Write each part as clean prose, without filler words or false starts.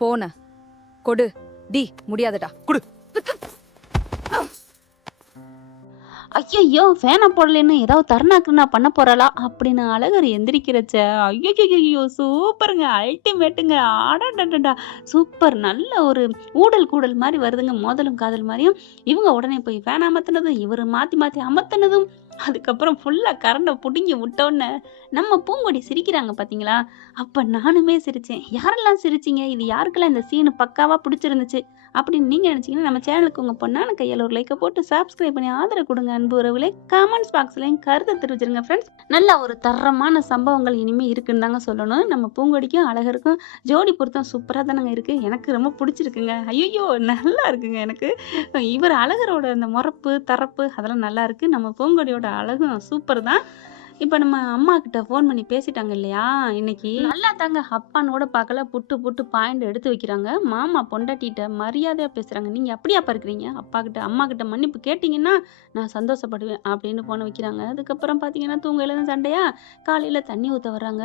போன கொடு. டி முடியாதுடா. குடு. ஐயையோ! ஃபேன போடலேன்னு ஏதாவது தருணாக்குன்னா பண்ண போறாளா? அப்படின்னு அழகர் எந்திரிக்கிறச்ச, ஐயய்யய்யோ! சூப்பருங்க. அல்டிமேட்டுங்க. அடடடடா! சூப்பர். நல்ல ஒரு ஊடல் கூடல் மாரி வருதுங்க. மோதலும் காதல் மாரியும். இவங்க உடனே போய் ஃபேன் அமத்துனதும், இவரு மாத்தி மாத்தி அமத்துனதும், அதுக்கப்புறம் ஃபுல்லா கரண்ட புடுங்கி விட்டோன்னே, நம்ம பூங்கொடி சிரிக்கிறாங்க பார்த்தீங்களா? அப்ப நானுமே சிரிச்சேன். யாரெல்லாம் சிரிச்சீங்க? இது யாருக்கெல்லாம் இந்த சீனு பக்காவா பிடிச்சிருந்துச்சு? அப்படின்னு நீங்க நினைச்சீங்கன்னா, நம்ம சேனலுக்கு உங்க பொண்ணான கையால ஒரு லைக்க போட்டு சப்ஸ்கிரைப் பண்ணி ஆதரவு கொடுங்க அன்பு உறவுகளே. கமெண்ட்ஸ் பாக்ஸ்லயும் கருத்தை தெரிவிச்சிருங்க ஃப்ரெண்ட்ஸ். நல்ல ஒரு தரமான சம்பவங்கள் இனிமே இருக்குன்னு தாங்க சொல்லணும். நம்ம பூங்கொடிக்கும் அழகருக்கும் ஜோடி பொருத்தம் சூப்பரா தானங்க இருக்கு. எனக்கு ரொம்ப பிடிச்சிருக்குங்க. ஐயையோ! நல்லா இருக்குங்க எனக்கு. இவர் அழகரோட அந்த முறப்பு, தரப்பு அதெல்லாம் நல்லா இருக்கு. நம்ம பூங்கொடியோட அழகும் சூப்பர் தான். இப்ப நம்ம அம்மா கிட்ட ஃபோன் பண்ணி பேசிட்டாங்க இல்லையா? இன்னைக்கு நல்லா தாங்க அப்பான்னு கூட பார்க்கல. புட்டு புட்டு பாயிண்ட் எடுத்து வைக்கிறாங்க. மாமா பொண்டாட்டிட்ட மரியாதையா பேசுறாங்க. நீங்க அப்படியாப்பா இருக்கிறீங்க? அப்பா கிட்ட அம்மா கிட்ட மன்னிப்பு கேட்டீங்கன்னா நான் சந்தோஷப்படுவேன் அப்படின்னு ஃபோன வைக்கிறாங்க. அதுக்கப்புறம் பார்த்தீங்கன்னா தூங்கையில தான் சண்டையா? காலையில தண்ணி ஊத்த வர்றாங்க.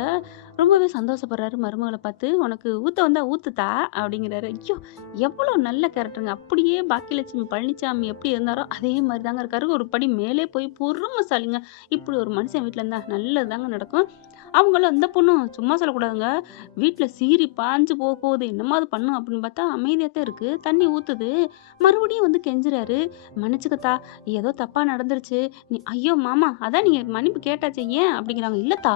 ரொம்பவே சந்தோஷப்படுறாரு மருமகள பார்த்து. "உனக்கு ஊத்த வந்தா ஊத்துத்தா" அப்படிங்கிறாரு. ஐயோ! எவ்வளோ நல்ல கேரக்டருங்க. அப்படியே பாக்கியலட்சுமி பழனிச்சாமி எப்படி இருந்தாரோ அதே மாரி தாங்க இருக்காரு. ஒரு படி மேலே போய் பொறுமைசாலிங்க. இப்படி ஒரு மனுஷன் வீட்ல இருந்தா நல்லது தாங்க நடக்கும். அவங்களும் அந்த பொண்ணும் சும்மா சொல்லக்கூடாதுங்க. வீட்ல சீறி பாஞ்சு போகுது. என்னமோ அது பண்ணும் அப்படின்னு பார்த்தா அமைதியா தான் இருக்கு. தண்ணி ஊத்துது. மறுபடியும் வந்து கெஞ்சுறாரு. "மன்னிச்சுக்கத்தா, ஏதோ தப்பா நடந்துருச்சு. ஐயோ மாமா, அதான் நீங்க மன்னிப்பு கேட்டாச்சே ஏன்?" அப்படிங்கிறாங்க. "இல்லத்தா,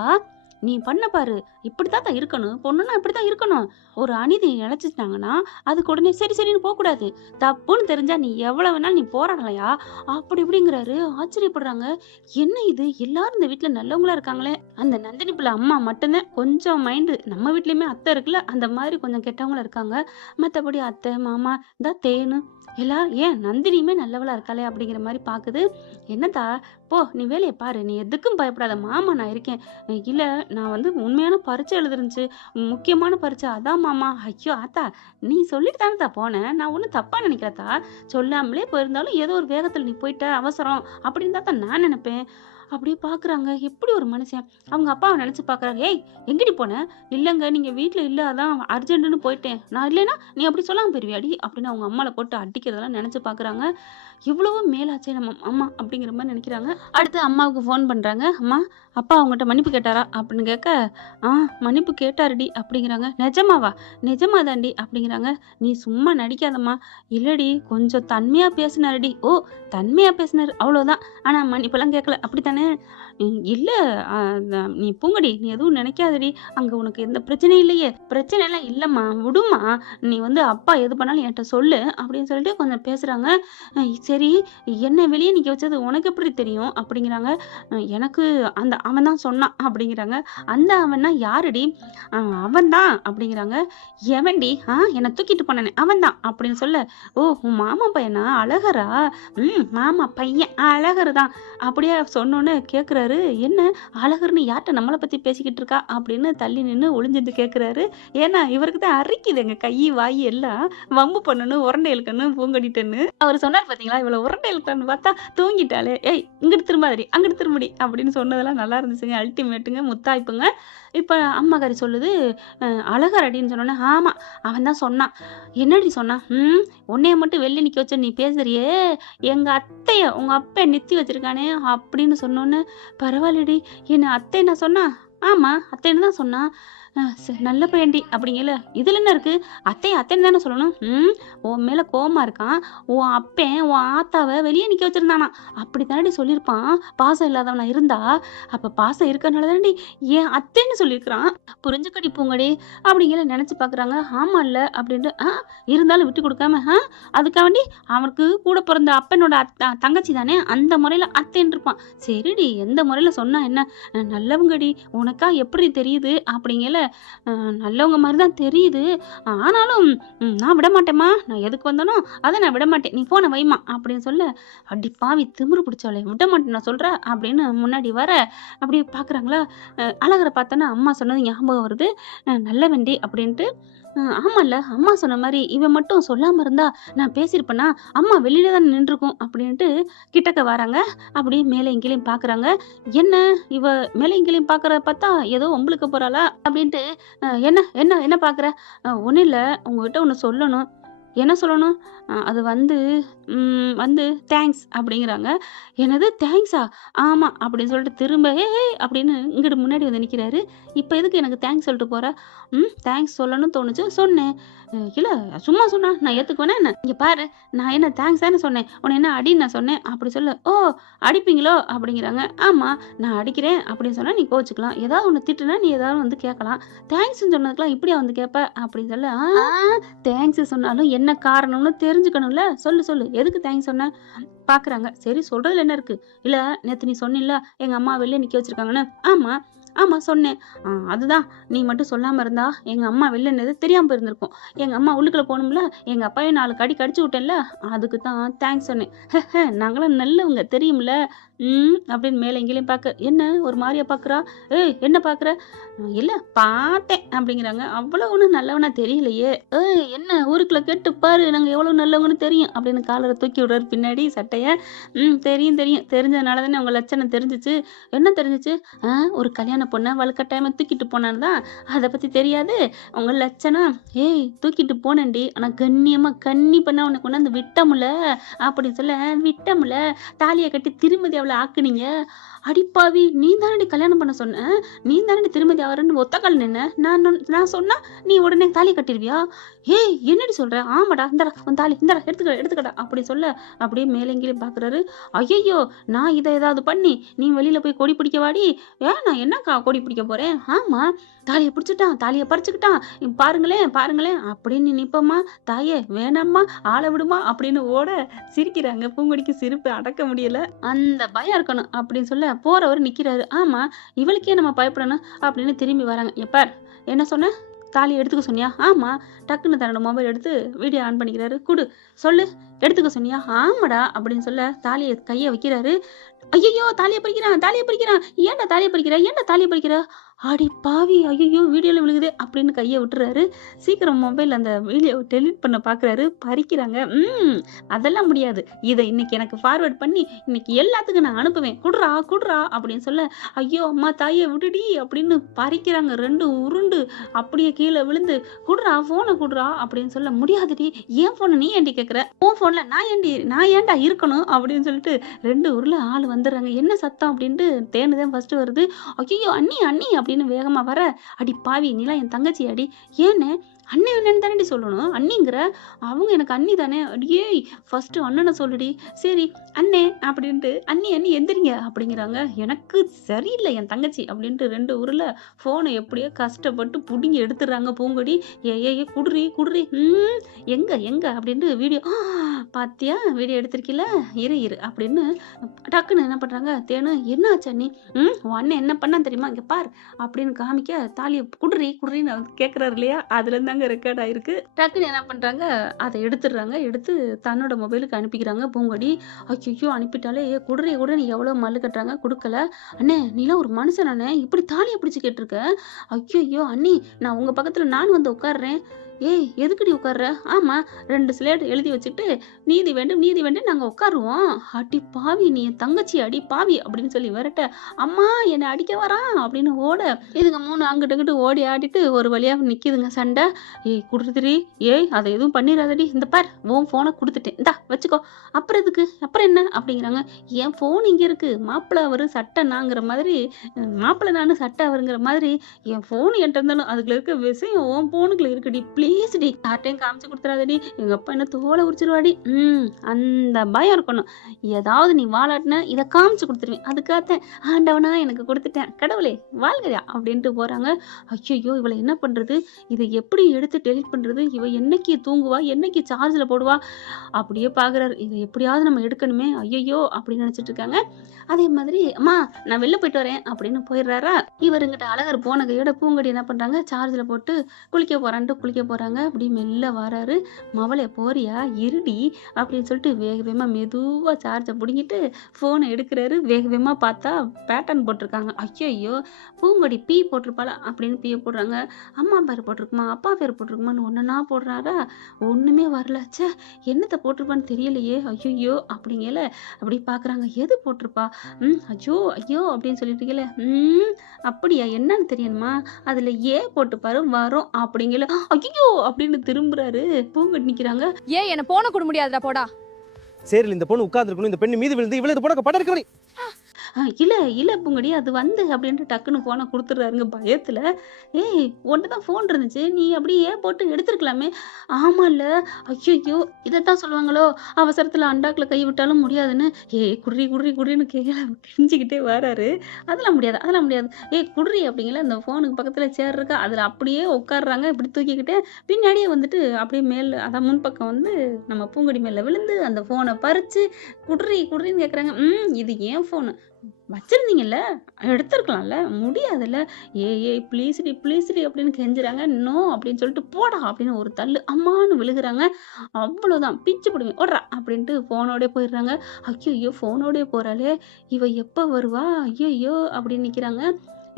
நீ பண்ண பாரு. இப்படித்தாத்தா இருக்கணும். பொண்ணுன்னா இப்படித்தான் இருக்கணும். ஒரு அநீதி இழைச்சிட்டாங்கன்னா அதுக்கு உடனே சரி சரின்னு போகக்கூடாது. தப்புன்னு தெரிஞ்சா நீ எவ்வளவு வேணாலும் நீ போராடலையா?" அப்படி இப்படிங்கிறாரு. ஆச்சரியப்படுறாங்க. என்ன இது எல்லாரும் இந்த வீட்ல நல்லவங்களா இருக்காங்களே, அந்த நந்தினி பிள்ளை அம்மா மட்டும்தான் கொஞ்சம் மைண்டு. நம்ம வீட்லயுமே அத்தை இருக்குல்ல, அந்த மாதிரி கொஞ்சம் கெட்டவங்களா இருக்காங்க. மத்தபடி அத்தை மாமா இந்த தேனு எல்லாரும் ஏன் நந்தினியுமே நல்லவளா இருக்காளே அப்படிங்கிற மாதிரி பாக்குது. "என்னத்தா, போ நீ வேலையை பாரு. நீ எதுக்கும் பயப்படாத. மாமா நான் இருக்கேன்." "இல்ல, நான் வந்து உண்மையான பரீட்சை எழுதிருந்துச்சு. முக்கியமான பரீட்சை. அதான் மாமா." "ஐயோ ஆத்தா, நீ சொல்லிட்டு தானேத்தா போனேன். நான் ஒன்றும் தப்பா நினைக்கிறதா. சொல்லாமலே போயிருந்தாலும் ஏதோ ஒரு வேகத்துல நீ போயிட்ட, அவசரம் அப்படின்னு தான் நான் நினைப்பேன்." அப்படியே பாக்குறாங்க. எப்படி ஒரு மனுஷன். அவங்க அப்பாவை நினைச்சு பாக்குறாங்க. "ஏய், எங்கடி போன?" "இல்லங்க, நீங்க வீட்ல இல்ல, அதான் அர்ஜென்ட்னு போயிட்டேன்." "நான் இல்லைன்னா நீ அப்படி சொல்லாம போயிருவியாடி?" அப்படின்னு அவங்க அம்மால போட்டு அடிக்கிறதெல்லாம் நினைச்சு பாக்குறாங்க. இவ்வளவோ மேலாச்சே நம்ம அம்மா அப்படிங்கிற மாதிரி நினைக்கிறாங்க. அடுத்து அம்மாவுக்கு ஃபோன் பண்றாங்க. "அம்மா, அப்பா அவங்ககிட்ட மன்னிப்பு கேட்டாரா?" அப்படின்னு கேட்க, "ஆ, மன்னிப்பு கேட்டாருடி" அப்படிங்கிறாங்க. "நிஜமாவா?" "நிஜமாதாண்டி" அப்படிங்கிறாங்க. "நீ சும்மா நடிக்காதம்மா." "இல்லடி, கொஞ்சம் தன்மையா பேசினாருடி." "ஓ, தன்மையா பேசினாரு அவ்வளோதான். ஆனா மன்னிப்பெல்லாம் கேட்கல அப்படித்தானே?" "இல்ல, நீ பூங்கொடி, நீ எதுவும் நினைக்காதடி. அங்க உனக்கு எந்த பிரச்சனையும் இல்லையே." "பிரச்சனை எல்லாம் இல்லம்மா, விடுமா. நீ வந்து அப்பா எது பண்ணாலும் என்கிட்ட சொல்லு" அப்படின்னு சொல்லிட்டு கொஞ்சம் பேசுறாங்க. "சரி, என்ன வெளிய நிக்க வச்சது உனக்கு எப்படி தெரியும்?" அப்படிங்கிறாங்க. எனக்கு அந்த அவன் தான் சொன்னான்" அப்படிங்கிறாங்க. "அந்த அவன்னா யாருடி?" அவன் தான்" அப்படிங்கிறாங்க. "எவன்டி?" என்ன தூக்கிட்டு போனானே அவன் தான்" அப்படின்னு சொல்ல, "ஓ, உன் மாமா பையனா? அழகரா?" மாமா பையன் அழகர் தான்." அப்படியே சொன்னோன்னே கேட்குறாரு. "என்ன அழகர்னு யார்ட்ட நம்மளை பத்தி பேசிக்கிட்டு இருக்கா?" அப்படின்னு தள்ளி நின்னு ஒளிஞ்சிருந்து கேட்குறாரு. ஏன்னா இவருக்கு தான் அரிக்குதுங்க கை வாய் எல்லாம். வம்பு பண்ணணும், உரண்டை இழுக்கணும் பூங்கொடிட்டன்னு. அவர் சொன்னார் பார்த்தீங்களா, இவள உரண்டை இழுக்கணும்னு பார்த்தா தூங்கிட்டாளே. "ஏய், இங்கிட்டு திரும்பாதடி, அங்கிட்டு திரும்புடி" அப்படின்னு சொன்னதெல்லாம் நல்லா இருந்துச்சுங்க. அல்டிமேட்டுங்க, முத்தாய்ப்புங்க. இப்ப அம்மாக்காரி சொல்லுது, "அழகர் அடின்னு சொன்னோன்னே." "ஆமா, அவன் தான் சொன்னான்." "என்னடி சொன்னான்?" "உன்னைய மட்டும் வெளில நிக்க வச்சு நீ பேசுறியே, எங்க அத்தைய உங்க அப்பன் நிறுத்தி வச்சிருக்கானே" அப்படின்னு சொன்னோன்னே, "பரவாயில்லடி, என்ன அத்தைன்னா சொன்னா?" "ஆமா, அத்தைன்னு தான் சொன்னா." நல்ல பையன்டி" அப்படிங்கல. "இதுல என்ன இருக்கு? அத்தைய அத்தைன்னு தானே சொல்லணும்." உன் மேல கோவமா இருக்கான். உன் அப்பன் உன் ஆத்தாவ வெளிய நிக்க வச்சிருந்தானாம். அப்படி தானடி சொல்லியிருப்பான். பாசம் இல்லாதவனா இருந்தா. அப்ப பாசம் இருக்கறனால தானடி என் அத்தைன்னு சொல்லியிருக்கிறான். புரிஞ்சுக்கடி பூங்கொடி அப்படிங்கல நினைச்சு பாக்குறாங்க. "ஆமால்ல" அப்படின்ட்டு. இருந்தாலும் விட்டு கொடுக்காம, அதுக்காண்டி அவனுக்கு கூட பிறந்த அப்பனோட தங்கச்சி தானே, அந்த முறையில அத்தைன்னு இருப்பான். "சரிடி, எந்த முறையில சொன்னா என்ன? நல்லவங்கடி, உனக்கா எப்படி தெரியுது?" அப்படிங்கல. நல்லவங்க மாதிரி தான் தெரியுது. ஆனாலும் நான் விடமாட்டேம்மா. நான் எதுக்கு வந்தனோ அதை நான் விடமாட்டேன். நீ ஃபோனை வைம்மா அப்படின்னு சொல்ல, "அடி பாவி திமிரு பிடிச்சவளே, விடமாட்டேன் நான் சொல்ற" அப்படின்னு முன்னாடி வர அப்படியே பார்க்குறாங்களா. அழகரை பார்த்தோன்னா அம்மா சொன்னது ஞாபகம் வருது. நல்லவண்டி அப்படின்ட்டு. ஆமால்ல, அம்மா சொன்ன மாரி இவன் மட்டும் சொல்லாம இருந்தா நான் பேசியிருப்பேனா? அம்மா வெளியில தான் நின்றுருக்கும் அப்படின்ட்டு கிட்டக்க வராங்க. அப்படியே மேலேயும் கீழயும் பார்க்குறாங்க. என்ன இவ மேலேயும் கீழயும் பார்க்கறத பார்த்தா ஏதோ வம்பிழுக்க போறாளா? அப்படின்ட்டு என்ன என்ன என்ன பார்க்குற? ஒண்ணும் இல்ல உங்ககிட்ட ஒண்ணு சொல்லணும். என்ன சொல்லணும்? அது வந்து தேங்க்ஸ் அப்படிங்கிறாங்க. என்னது தேங்க்ஸா? ஆமா அப்படின்னு சொல்லிட்டு திரும்ப ஏய் அப்படின்னு இங்கிட்டு முன்னாடி வந்து நிக்கிறாரு. இப்ப எதுக்கு எனக்கு தேங்க்ஸ் சொல்லிட்டு போற? தேங்க்ஸ் சொல்லணும்னு தோணுச்சு சொன்னேன். இல்ல சும்மா சொன்னா நான் ஏத்துக்குவேனா என்ன? இங்க பாரு நான் என்ன தேங்க்ஸ் தானே சொன்னேன். உன்னை என்ன அடின்னு நான் சொன்னேன். அப்படி சொல்ல ஓ அடிப்பீங்களோ அப்படிங்கிறாங்க. ஆமா நான் அடிக்கிறேன் அப்படின்னு சொன்னா நீ கோச்சுக்கலாம். ஏதாவது ஒண்ணு திட்டுனா நீ ஏதாவது வந்து கேட்கலாம். தேங்க்ஸ்ன்னு சொன்னதுக்கெல்லாம் இப்படியா வந்து கேட்ப அப்படின்னு சொல்ல தேங்க்ஸ் சொன்னாலும் என்ன காரணம்னு தெரிஞ்சுக்கணும்ல. சொல்லு சொல்லு எதுக்கு தேங்க்ஸ் சொன்ன? பார்க்குறாங்க. சரி சொல்றதுல என்ன இருக்கு? இல்ல நேத்து நீ சொன்னில்ல எங்க அம்மா வெளில நிக்க வச்சிருக்காங்கன்னு. ஆமா, ஆமா சொன்னேன். அதுதான் நீ மட்டும் சொல்லாம இருந்தா எங்க அம்மா வெளில நின்னது தெரியாம போயிருந்திருக்கும். எங்க அம்மா உள்ளுக்குள்ள போகணும்ல. எங்க அப்பாவையும் 4 கடி கடிச்சு விட்டேன்ல. அதுக்கு தான் தேங்க்ஸ் சொன்னேன். நாங்கலாம் நல்லவங்க தெரியும்ல. அப்படின்னு மேல எங்கேயும் பார்க்க என்ன ஒரு மாரியா பார்க்குறா? ஏய் என்ன பார்க்குற? இல்ல பார்த்தேன் அப்படிங்கிறாங்க. அவ்வளவு ஒண்ணும் நல்லவனா தெரியலையே. ஏய் என்ன ஊருக்குள்ள கேட்டு பாரு நாங்க எவ்வளவு நல்லவங்கன்னு தெரியும் அப்படின்னு காலரை தூக்கி விடுறாரு பின்னாடி சட்டைய. தெரியும் தெரியும் தெரிஞ்சதுனால தானே உங்க லட்சணம் தெரிஞ்சுச்சு. என்ன தெரிஞ்சுச்சு? ஒரு கல்யாண பொண்ணை வலுக்கட்டாயமா தூக்கிட்டு போனான்னு தான் அதை பத்தி தெரியாது உங்க லட்சணம். ஏய் தூக்கிட்டு போனேன்டி ஆனா கண்ணியமா கண்ணி பண்ண உன்னை கொண்டாந்து விட்டமுல அப்படின்னு சொல்ல விட்டமுல தாலியை கட்டி திருமதி அவளை ஆக்குனீங்க. அடிப்பாவி நீ தானடி கல்யாணம் பண்ண சொன்ன. நீ தானடி திருமதி அவரன்னு ஒத்தக்கால் நின்ன. நான் சொன்னா நீ உடனே தாலி கட்டிடுவியா? ஏய் என்னடி சொல்ற? ஆமாடா இந்தடா உன் தாலி இந்தடா எடுத்துக்கடா அப்படி சொல்ல அப்படியே மேலெங்கிலும் பாக்குறாரு. ஐயையோ நான் இதை ஏதாவது பண்ணி நீ வெளியில போய் கொடி பிடிக்க வாடி. நான் என்னக்கா கொடி பிடிக்க போறேன்? ஆமா தாலியை பிடிச்சிட்டான் தாலியை பறிச்சுக்கிட்டான் பாருங்களேன் அப்படின்னு நிப்பமா தாயே வேணாம்மா ஆள விடுமா அப்படின்னு ஓட சிரிக்கிறாங்க. பூங்கொடிக்கு சிரிப்பு அடக்க முடியல. அந்த பயம் இருக்கணும் அப்படின்னு சொல்ல போறவர் நிக்கிறாரு. ஆமா இவளுக்கே நம்ம பயப்படணும் அப்படின்னு திரும்பி வராங்க. எப்பார் என்ன சொன்ன? தாலி எடுத்துக்க சொன்னியா? ஆமா டக்குன்னு தன்னோட மொபைல் எடுத்து வீடியோ ஆன் பண்ணிக்கிறாரு. குடு சொல்லு எடுத்துக்க சொன்னியா? ஆமாடா அப்படின்னு சொல்ல தாலியை கையை வைக்கிறாரு. ஐயோ தாலியை பறிக்கிறான். ஏன்டா தாலியை பறிக்கிற? அடி பாவி ஐயோ வீடியோல விழுகுது அப்படின்னு கையை விட்டுறாரு. சீக்கிரம் மொபைல் அந்த வீடியோ டெலிட் பண்ண பாக்குறாரு. பறிக்கிறாங்க. அதெல்லாம் முடியாது. இதை இன்னைக்கு எனக்கு ஃபார்வர்ட் பண்ணி இன்னைக்கு எல்லாத்துக்கும் நான் அனுப்புவேன். குடுறா அப்படின்னு சொல்ல ஐயோ அம்மா தாயை விடுடி அப்படின்னு பறிக்கிறாங்க. 2 உருண்டு அப்படியே கீழே விழுந்து போனை குடுறா அப்படின்னு சொல்ல முடியாதுடி. ஏன் போனை நீ ஏண்டி கேட்குற? உன் போன்ல நான் ஏன்டா இருக்கணும் அப்படின்னு சொல்லிட்டு 2 ஊர்ல ஆள் வந்துடுறாங்க. என்ன சத்தம் அப்படின்ட்டு தேனுதான் ஃபர்ஸ்ட் வருது. ஐயோ அண்ணி அப்படின்னு வேகமா வர அடி பாவி நீலாம் என் தங்கச்சி அடி. ஏன்னு அண்ணி என்னன்னு தானடி சொல்லணும். அண்ணிங்கிற அவங்க எனக்கு அண்ணி தானே. அடியே ஃபர்ஸ்ட் அண்ணனை சொல்லுடி. சரி அண்ணே அப்படின்ட்டு அண்ணி எந்திரிங்க அப்படிங்கிறாங்க. எனக்கு சரியில்லை என் தங்கச்சி அப்படின்ட்டு 2 ஊர்ல போனை எப்படியோ கஷ்டப்பட்டு புடுங்கி எடுத்துடுறாங்க. பூங்கொடி ஏ குடுறி எங்க அப்படின்ட்டு வீடியோ பாத்தியா வீடியோ எடுத்திருக்கீல இரு அப்படின்னு டக்குன்னு என்ன பண்றாங்க. தேனு என்ன ஆச்சு அண்ணி? உன் அண்ணன் என்ன பண்ணா தெரியுமா? இங்க பார் அப்படின்னு காமிக்க தாலியை குடுறின்னு கேட்கறாரு இல்லையா? அதுல இருந்தாங்க ரெக்கார்ட் ஆயிருக்கு. டக்குன்னு என்ன பண்றாங்க அதை எடுத்துடுறாங்க. எடுத்து தன்னோட மொபைலுக்கு அனுப்பிக்கிறாங்க. பூங்கொடி ஐயோ அனுப்பிட்டாலே குடுறி எவ்வளவு மல்லு கட்டுறாங்க. கொடுக்கல. அண்ணே நீலாம் ஒரு மனுஷன் அண்ணே இப்படி தாலியை பிடிச்சு கேட்டிருக்க. ஐயோ அண்ணி நான் உங்க பக்கத்துல நான் வந்து உட்காடுறேன். ஏய் எதுக்குடி உட்கார்ற? ஆமா 2 ஸ்லேட் எழுதி வச்சுட்டு நீதி வேண்டும் நாங்க உட்காருவோம். அடி பாவி நீ என் தங்கச்சி அடி பாவி அப்படின்னு சொல்லி விரட்ட அம்மா என்னை அடிக்க வரான் அப்படின்னு ஓட இதுங்க 3 அங்கிட்டு ஓடி ஆடிட்டு ஒரு வழியா நிக்குதுங்க சண்டை. ஏய் குடுத்துரி அதை எதுவும் பண்ணிடாதடி. இந்த பார் உன் போனை கொடுத்துட்டேன் இந்தா வச்சுக்கோ. அப்புறம் என்ன அப்படிங்கிறாங்க. என் போன் இங்க இருக்கு மாப்பிள்ளை அவரு சட்டை நாங்கிற மாதிரி மாப்பிள்ளை நானு சட்டை அவருங்கிற மாதிரி என் போன் என்கிட்ட இருந்தாலும் அதுக்குள்ள இருக்க விஷயம் உன் போனுக்குள்ள இருக்குடி. ப்ளீஸ்டி யார்ட்டையும் காமிச்சு கொடுத்துறாதடி. எங்க அப்பா என்ன தோலை உரிச்சிருவாடி. அந்த பயம் இருக்கணும். ஏதாவது நீ வாழாட்டின இதை காமிச்சு கொடுத்துருவேன். அதுக்காகத்தான் ஆண்டவனா எனக்கு கொடுத்துட்டேன். கடவுளே வாழ்கையா அப்படின்ட்டு போறாங்க. ஐயோ இவளை என்ன பண்றது? இதை எப்படி எடுத்து டெலிட் பண்றது? இவ என்னைக்கு தூங்குவா? என்னைக்கு சார்ஜ்ல போடுவா? அப்படியே பாக்குறாரு. இதை எப்படியாவது நம்ம எடுக்கணுமே. ஐயோ அப்படின்னு நினைச்சிட்டு இருக்காங்க. அதே மாதிரி அம்மா நான் வெளில போயிட்டு வரேன் அப்படின்னு போயிடுறாரா. இவருங்கிட்ட அழகர் போன கையோட பூங்கொடி என்ன பண்றாங்க சார்ஜ்ல போட்டு குளிக்க போறான்ட்டு குளிக்க போறாங்க. வராங்க. அப்படி மெல்ல வராரு. "மவளே போறியா? இருடி" அப்படின்னு சொல்லிட்டு வேக வேகமா மெதுவா சார்ஜ புடுங்கிட்டு ஃபோன எடுக்குறாரு. வேக வேகமா பார்த்தா பேட்டர்ன் போட்டிருக்காங்க. ஐயய்யோ! பூங்கொடி பி போட்டிருப்பாளா அப்படின்னு பிய போடுறாங்க. அம்மா பேர் போட்டிருக்குமா, அப்பா பேர் போட்டிருக்குமான்னு ஒன்னொன்னா போடுறாரா, ஒண்ணுமே வரல. ச்சே! என்னத்த போட்டிருப்பான்னு தெரியலையே! ஐயய்யோ! அப்படிங்கையில அப்படி பார்க்குறாங்க. எது போட்டிருப்பா? அச்சோ! ஐயோ! அப்படின்னு சொல்லிட்டு இருக்கையில, அப்படியா? என்னன்னு தெரியணுமா? அதுல ஏ போட்டு பாரு வரும் அப்படிங்கையில, ஐயய்யோ! அப்படின்னு திரும்புறாரு. பூங்கொடி நிக்கிறாங்க. ஏன் என்ன போன கூட முடியாதுடா போடா. சரில இந்த பொண்ணு உட்கார்ந்துருக்கணும், இந்த பெண்ணு மீது விழுந்து இவ்வளவு இது போட படம் இருக்கவனி. இல்ல, இல்ல பூங்கொடி அது வந்து அப்படின்ட்டு டக்குன்னு ஃபோன குடுத்துடுறாருங்க பயத்துல. ஏய் உன்ட்ட தான் ஃபோன் இருந்துச்சு. நீ அப்படியே போட்டு எடுத்துருக்கலாமே. ஆமால்ல. ஐய்யய்யோ! இதத்தான் சொல்லுவாங்களோ, அவசரத்துல அண்டாக்குல கை விட்டாலும் முடியாதுன்னு. ஏய் குட்றி குட்றி குட்றின்னு கீழ கெஞ்சிக்கிட்டே வராரு. அதெல்லாம் முடியாது, அதெல்லாம் முடியாது. ஏய் குட்றி அப்படிங்கல அந்த ஃபோனுக்கு பக்கத்துல சேர் இருக்கா. அதுல அப்படியே உட்கார்றாங்க. இப்படி தூக்கிக்கிட்டு பின்னாடியே வந்துட்டு அப்படியே மேல அதான் முன்பக்கம் வந்து நம்ம பூங்கொடி மேல விழுந்து அந்த ஃபோன பறிச்சு குட்றி குட்றின்னு கேட்குறாங்க. இது என் ஃபோனு. வச்சிருந்தீங்கல்ல, எடுத்திருக்கலாம்ல, முடியாதுல்ல. ஏய் ப்ளீஸ்டி ப்ளீஸ்டி அப்படின்னு கெஞ்சுறாங்க. நோ அப்படின்னு சொல்லிட்டு போடா அப்படின்னு ஒரு தள்ளு. அம்மான்னு விழுகுறாங்க. அவ்வளோதான் பிச்சு புடுவேன் ஓட்றா அப்படின்ட்டு ஃபோனோடயே போயிடுறாங்க. ஐயய்யோ! ஃபோனோடயே போறாளே, இவ எப்ப வருவா? ஐயய்யோ! அப்படின்னு நிக்கிறாங்க.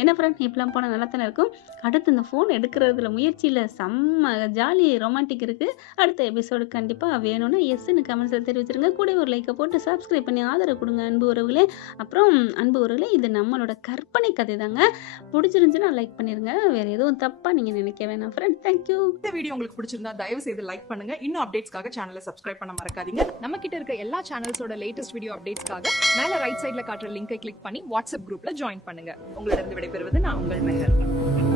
என்ன ஃப்ரெண்ட் இப்படிலாம் போனா நல்லா தானே இருக்கும். அடுத்து இந்த ஃபோன் எடுக்கிறதுல முயற்சியில செம்ம ஜாலி ரொமான்டிக் இருக்கு. அடுத்த எபிசோடு கண்டிப்பா வேணும்னா எஸ்ன்னு கமெண்ட்ஸ்ல தெரிவிச்சிருங்க. கூடவே ஒரு லைக்கை போட்டு சப்ஸ்கிரைப் பண்ணி ஆதரவு கொடுங்க அன்பு உறவுகளே. அப்புறம் அன்பு உறவுகளே, இது நம்மளோட கற்பனை கதை தாங்க. பிடிச்சிருந்துச்சுன்னா லைக் பண்ணிருங்க. வேற எதுவும் தப்பா நீங்க நினைக்க வேணாம் ஃப்ரெண்ட். தேங்க்யூ. இந்த வீடியோ உங்களுக்கு பிடிச்சிருந்தா தயவு செய்து லைக் பண்ணுங்க. இன்னும் அப்டேட்ஸ்க்காக சேனலை சப்ஸ்கிரைப் பண்ண மறக்காதீங்க. நம்ம கிட்ட இருக்க எல்லா சேனல்ஸோட லேட்டஸ்ட் வீடியோ அப்டேட்ஸ்க்காக மேல ரைட் சைடுல காட்டுற லிங்கை கிளிக் பண்ணி வாட்ஸ்அப் குரூப்ல ஜாயின் பண்ணுங்க. உங்களிடம் விடைபெறுவது நான் உங்கள் மெஹர்.